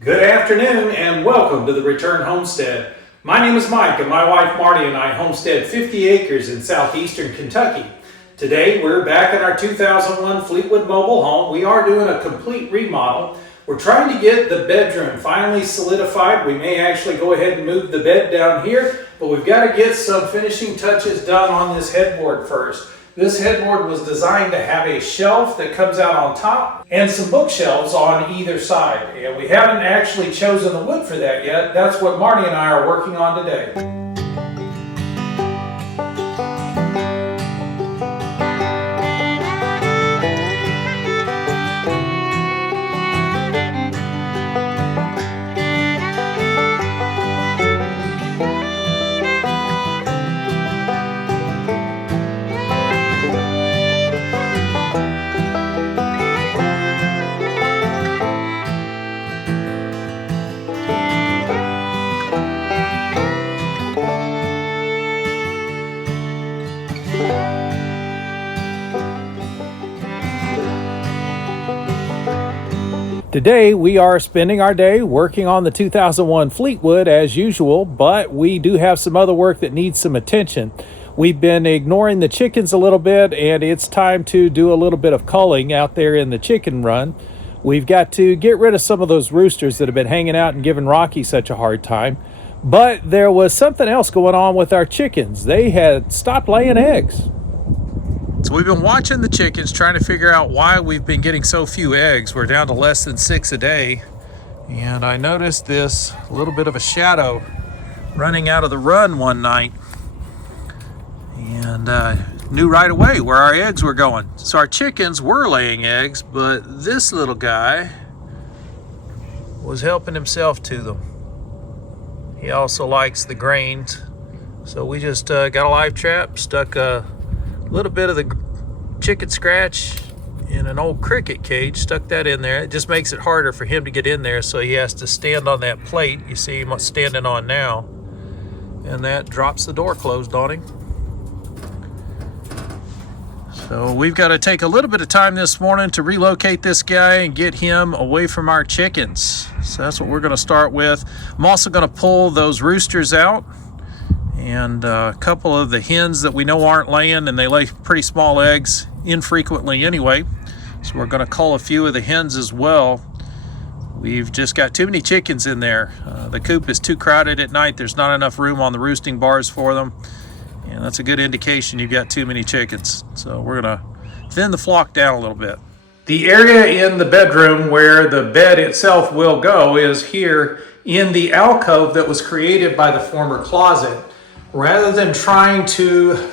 Good afternoon and welcome to the Return Homestead. My name is Mike and my wife Marty and I homestead 50 acres in southeastern Kentucky. Today we're back in our 2001 Fleetwood mobile home. We are doing a complete remodel. We're trying to get the bedroom finally solidified. We may actually go ahead and move the bed down here, but we've got to get some finishing touches done on this headboard first. This headboard was designed to have a shelf that comes out on top and some bookshelves on either side. And we haven't actually chosen the wood for that yet. That's what Marty and I are working on today. Today we are spending our day working on the 2001 Fleetwood as usual, but we do have some other work that needs some attention. We've been ignoring the chickens a little bit, and it's time to do a little bit of culling out there in the chicken run. We've got to get rid of some of those roosters that have been hanging out and giving Rocky such a hard time. But there was something else going on with our chickens. They had stopped laying eggs. So we've been watching the chickens, trying to figure out why we've been getting so few eggs. We're down to less than 6 a day. And I noticed this little bit of a shadow running out of the run one night. And knew right away where our eggs were going. So our chickens were laying eggs, but this little guy was helping himself to them. He also likes the grains. So we just got a live trap, stuck a little bit of the chicken scratch in an old cricket cage, stuck that in there. It just makes it harder for him to get in there, so he has to stand on that plate you see him standing on now, and that drops the door closed on him. So we've got to take a little bit of time this morning to relocate this guy and get him away from our chickens. So that's what we're going to start with. I'm also going to pull those roosters out and a couple of the hens that we know aren't laying, and they lay pretty small eggs infrequently anyway. So we're going to cull a few of the hens as well. We've just got too many chickens in there. The coop is too crowded at night. There's not enough room on the roosting bars for them. And that's a good indication you've got too many chickens. So we're going to thin the flock down a little bit. The area in the bedroom where the bed itself will go is here in the alcove that was created by the former closet. Rather than trying to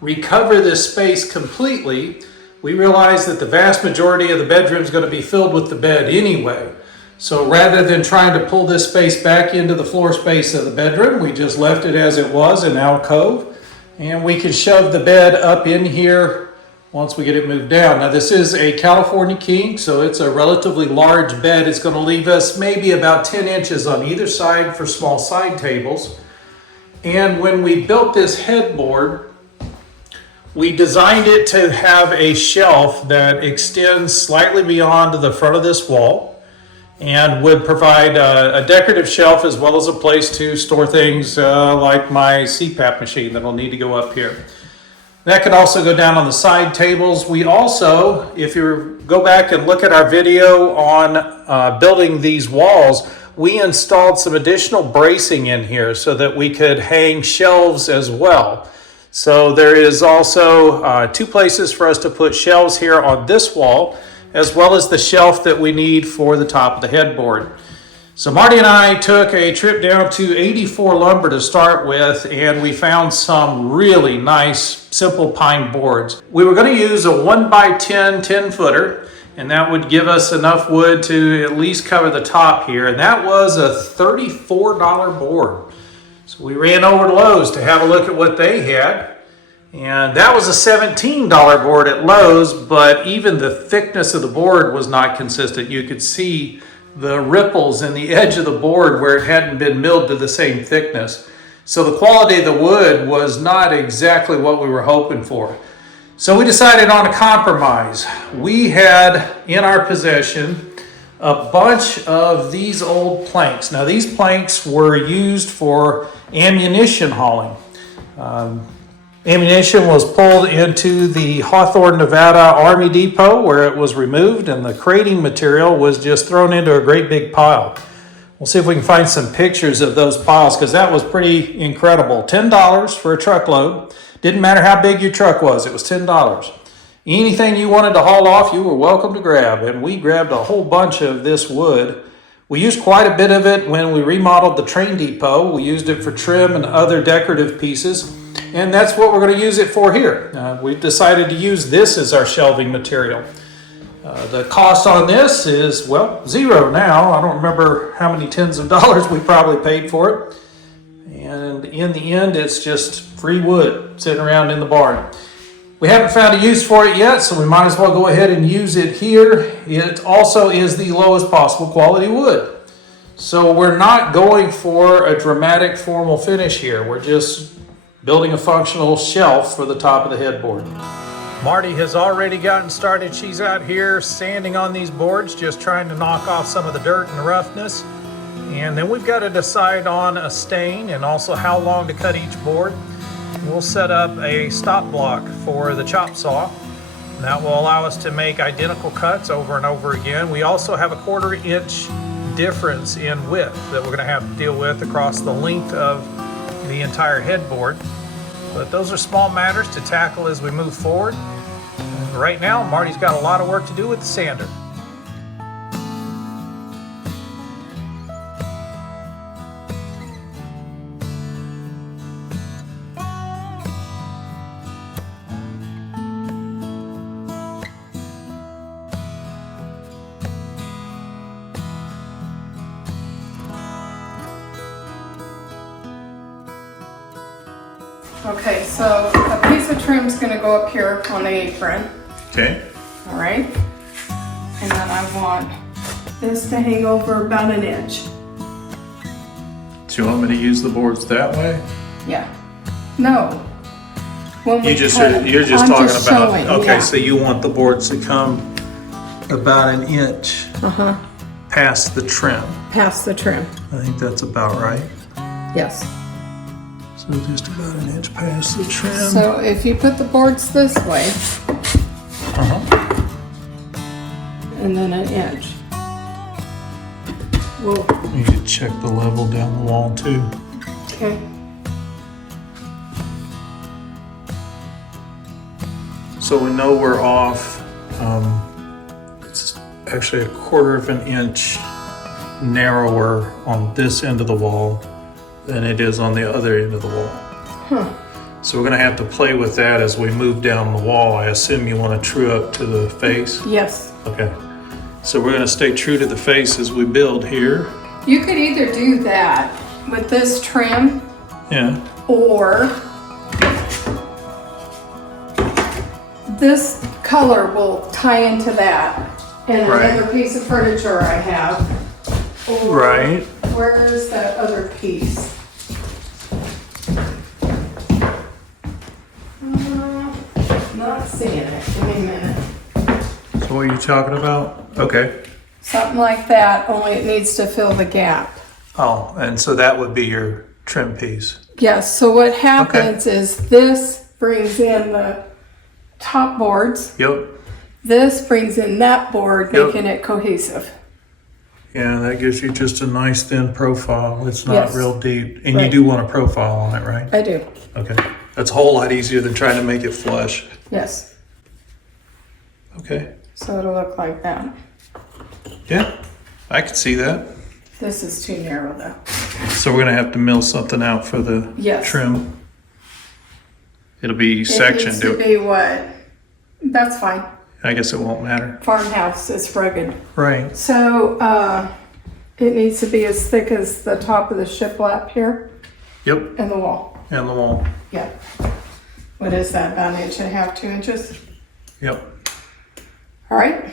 recover this space completely, we realized that the vast majority of the bedroom is going to be filled with the bed anyway. So rather than trying to pull this space back into the floor space of the bedroom, we just left it as it was, an alcove. And we can shove the bed up in here once we get it moved down. Now this is a California king, so it's a relatively large bed. It's going to leave us maybe about 10 inches on either side for small side tables. And when we built this headboard, we designed it to have a shelf that extends slightly beyond the front of this wall and would provide a decorative shelf as well as a place to store things like my CPAP machine that will need to go up here. That could also go down on the side tables. We also, if you go back and look at our video on building these walls, we installed some additional bracing in here so that we could hang shelves as well. So there is also 2 places for us to put shelves here on this wall, as well as the shelf that we need for the top of the headboard. So Marty and I took a trip down to 84 Lumber to start with, and we found some really nice simple pine boards. We were going to use a 1x10 10-footer, and that would give us enough wood to at least cover the top here. And that was a $34 board. So we ran over to Lowe's to have a look at what they had. And that was a $17 board at Lowe's, but even the thickness of the board was not consistent. You could see the ripples in the edge of the board where it hadn't been milled to the same thickness. So the quality of the wood was not exactly what we were hoping for. So we decided on a compromise. We had in our possession a bunch of these old planks. Now these planks were used for ammunition hauling. Ammunition was pulled into the Hawthorne, Nevada Army Depot where it was removed, and the crating material was just thrown into a great big pile. We'll see if we can find some pictures of those piles, because that was pretty incredible. $10 for a truckload. Didn't matter how big your truck was, it was $10. Anything you wanted to haul off, you were welcome to grab, and we grabbed a whole bunch of this wood. We used quite a bit of it when we remodeled the train depot. We used it for trim and other decorative pieces, and that's what we're going to use it for here. We've decided to use this as our shelving material. The cost on this is, well, $0 now. I don't remember how many tens of dollars we probably paid for it. And in the end, it's just free wood sitting around in the barn. We haven't found a use for it yet, so we might as well go ahead and use it here. It also is the lowest possible quality wood. So we're not going for a dramatic formal finish here. We're just building a functional shelf for the top of the headboard. Marty has already gotten started. She's out here sanding on these boards, just trying to knock off some of the dirt and the roughness. And then we've got to decide on a stain and also how long to cut each board. We'll set up a stop block for the chop saw. That will allow us to make identical cuts over and over again. We also have a 1/4 inch difference in width that we're going to have to deal with across the length of the entire headboard. But those are small matters to tackle as we move forward. And right now, Marty's got a lot of work to do with the sander. Okay, so a piece of trim is going to go up here on the apron. Okay. All right. And then I want this to hang over about 1 inch. Do you want me to use the boards that way? Yeah. No. When we You're just cut, I'm talking just about, showing, okay, yeah. so you want the boards to come about 1 inch past the trim. Past the trim. I think that's about right. Yes. So just about 1 inch past the trim. So if you put the boards this way, and then 1 inch, we'll. You need to check the level down the wall too. Okay. So we know we're off. It's actually 1/4 inch narrower on this end of the wall than it is on the other end of the wall. So we're gonna have to play with that as we move down the wall. I assume you want to true up to the face? Yes. Okay. So we're gonna stay true to the face as we build here. You could either do that with this trim, Yeah. or this color will tie into that. And Right. another piece of furniture I have. Or Right. where's that other piece? Not seeing it. Give me a minute. So what are you talking about? Okay. Something like that, only it needs to fill the gap. Oh, and so that would be your trim piece. Yes, so what happens is this brings in the top boards. Yep. This brings in that board, Yep. making it cohesive. Yeah, that gives you just a nice thin profile. It's not Yes. real deep. And Right. you do want a profile on it, right? I do, Okay. That's a whole lot easier than trying to make it flush. yes. Okay. So it'll look like that. Yeah, I can see that. This is too narrow though. So we're gonna have to mill something out for the Yes. trim. It'll be sectioned. It needs to be what? That's fine. I guess it won't matter. Farmhouse is rugged. Right. So it needs to be as thick as the top of the shiplap here Yep. and the wall. And the wall. Yeah. What is that, about 1.5 inches, 2 inches? Yep. All right,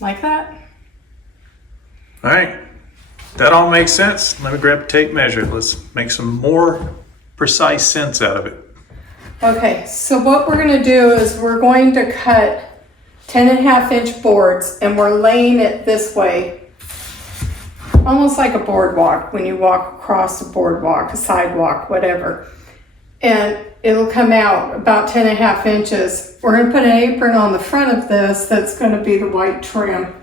like that. All right. That all makes sense. Let me grab a tape measure. Let's make some more precise sense out of it. Okay, so what we're gonna do is we're going to cut 10.5 inch boards, and we're laying it this way almost like a boardwalk when you walk across a boardwalk, a sidewalk, whatever. And it'll come out about 10.5 inches. We're gonna put an apron on the front of this that's gonna be the white trim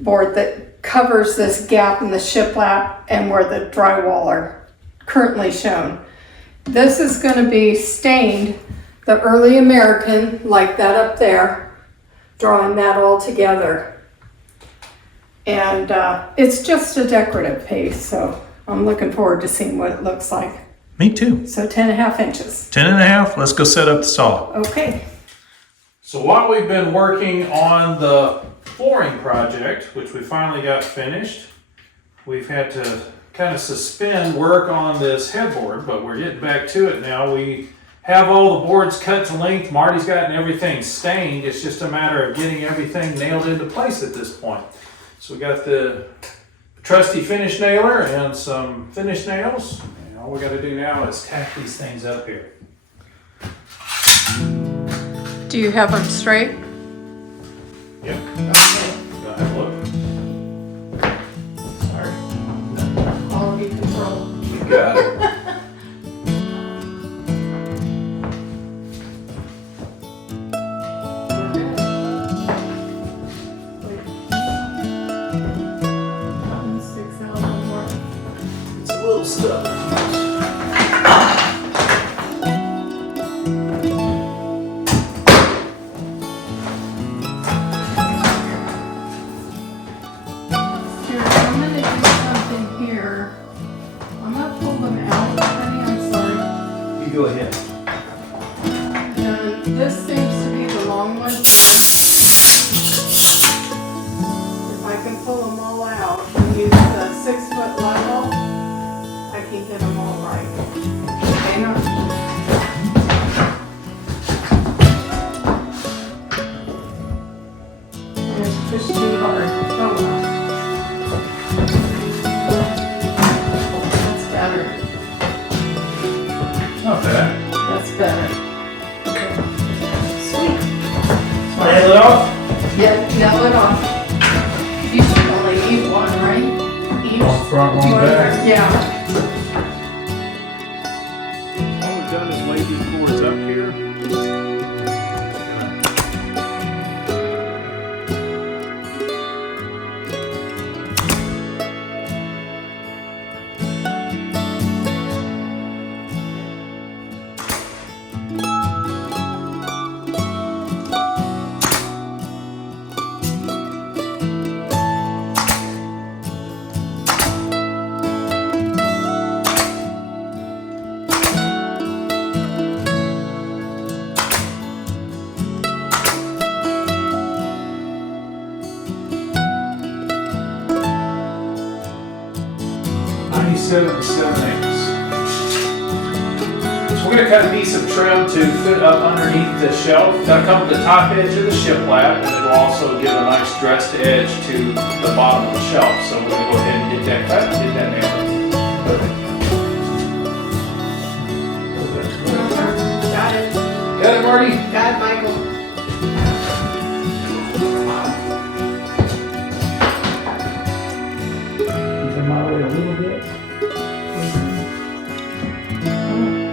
board that covers this gap in the shiplap and where the drywall are currently shown. This is gonna be stained the early American, like that up there, drawing that all together. And it's just a decorative piece, so I'm looking forward to seeing what it looks like. Me too. So 10.5 inches. 10.5. Let's go set up the saw. Okay. So while we've been working on the flooring project, which we finally got finished, we've had to kind of suspend work on this headboard, but we're getting back to it now. We have all the boards cut to length. Marty's gotten everything stained. It's just a matter of getting everything nailed into place at this point. So we got the trusty finish nailer and some finish nails. And all we got to do now is tack these things up here. Do you have them straight? Yep. Okay. Go ahead, look. Sorry. Quality control. You got it. It's a little stubborn. Go ahead. And this seems to be the long one. If I can pull them all out and use the 6-foot level, I can get them all right. Hang on. And it's pushed too hard. Oh well. That's better. Not bad. That's better. Okay. Sweet. Nail it off? Yeah, nail it off. You should only need one, right? Each? One front, one back. Yeah. All we've done is lay these boards up here. So we're going to cut a piece of trim to fit up underneath the shelf. That'll come to the top edge of the shiplap, and it'll also give a nice dressed edge to the bottom of the shelf. So we're going to go ahead and get that cut and get that nailed. Got it. Got it, Marty? Got it, Michael. My way a little bit.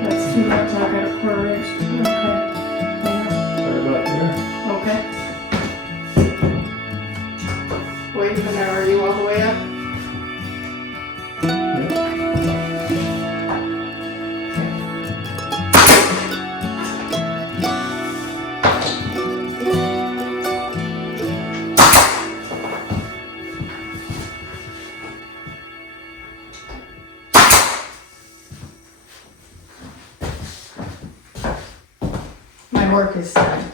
That's too much. I got a quarter inch. Okay. Right about there. Okay. Wait a minute. Are you all the way up? My work is done.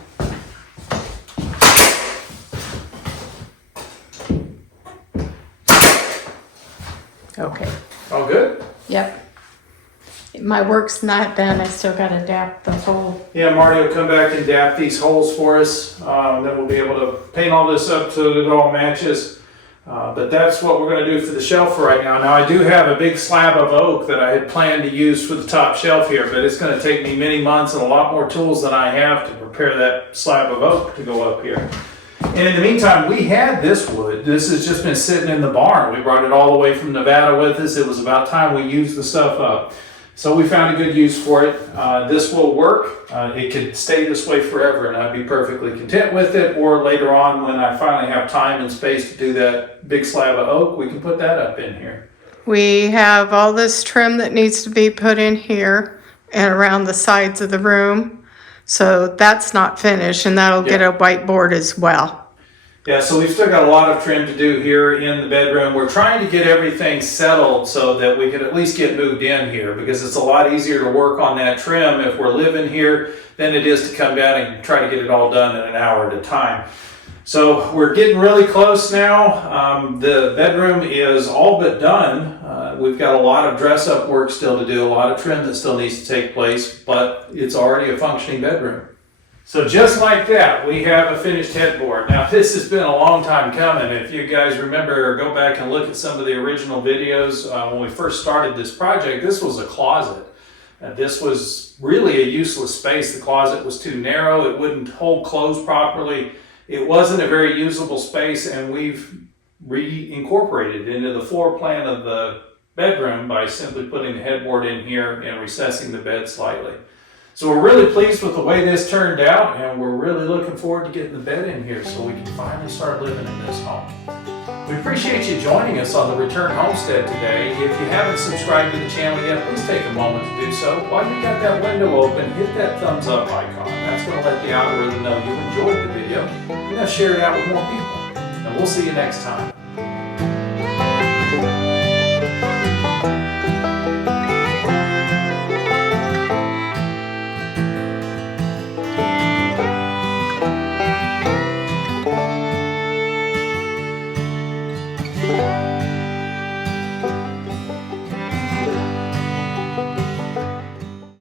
Okay. All good? Yep. My work's not done. I still got to dap the hole. Yeah, Marty will come back and dap these holes for us. Then we'll be able to paint all this up so that it all matches. But that's what we're going to do for the shelf for right now. Now, I do have a big slab of oak that I had planned to use for the top shelf here, but it's going to take me many months and a lot more tools than I have to prepare that slab of oak to go up here. And in the meantime, we had this wood. This has just been sitting in the barn. We brought it all the way from Nevada with us. It was about time we used the stuff up. So we found a good use for it. This will work. It could stay this way forever and I'd be perfectly content with it. Or later on, when I finally have time and space to do that big slab of oak, we can put that up in here. We have all this trim that needs to be put in here and around the sides of the room. So that's not finished, and that'll get a whiteboard as well. Yeah, so we've still got a lot of trim to do here in the bedroom. We're trying to get everything settled so that we can at least get moved in here, because it's a lot easier to work on that trim if we're living here than it is to come down and try to get it all done in an hour at a time. So we're getting really close now. The bedroom is all but done. We've got a lot of dress-up work still to do, a lot of trim that still needs to take place, but it's already a functioning bedroom. So just like that, we have a finished headboard. Now this has been a long time coming. If you guys remember or go back and look at some of the original videos when we first started this project, this was a closet. This was really a useless space. The closet was too narrow. It wouldn't hold clothes properly. It wasn't a very usable space, and we've reincorporated into the floor plan of the bedroom by simply putting the headboard in here and recessing the bed slightly. So we're really pleased with the way this turned out, and we're really looking forward to getting the bed in here so we can finally start living in this home. We appreciate you joining us on the Return Homestead today. If you haven't subscribed to the channel yet, please take a moment to do so. While you got that window open, hit that thumbs up icon. That's going to let the algorithm know you enjoyed the video, and they'll share it out with more people. And we'll see you next time.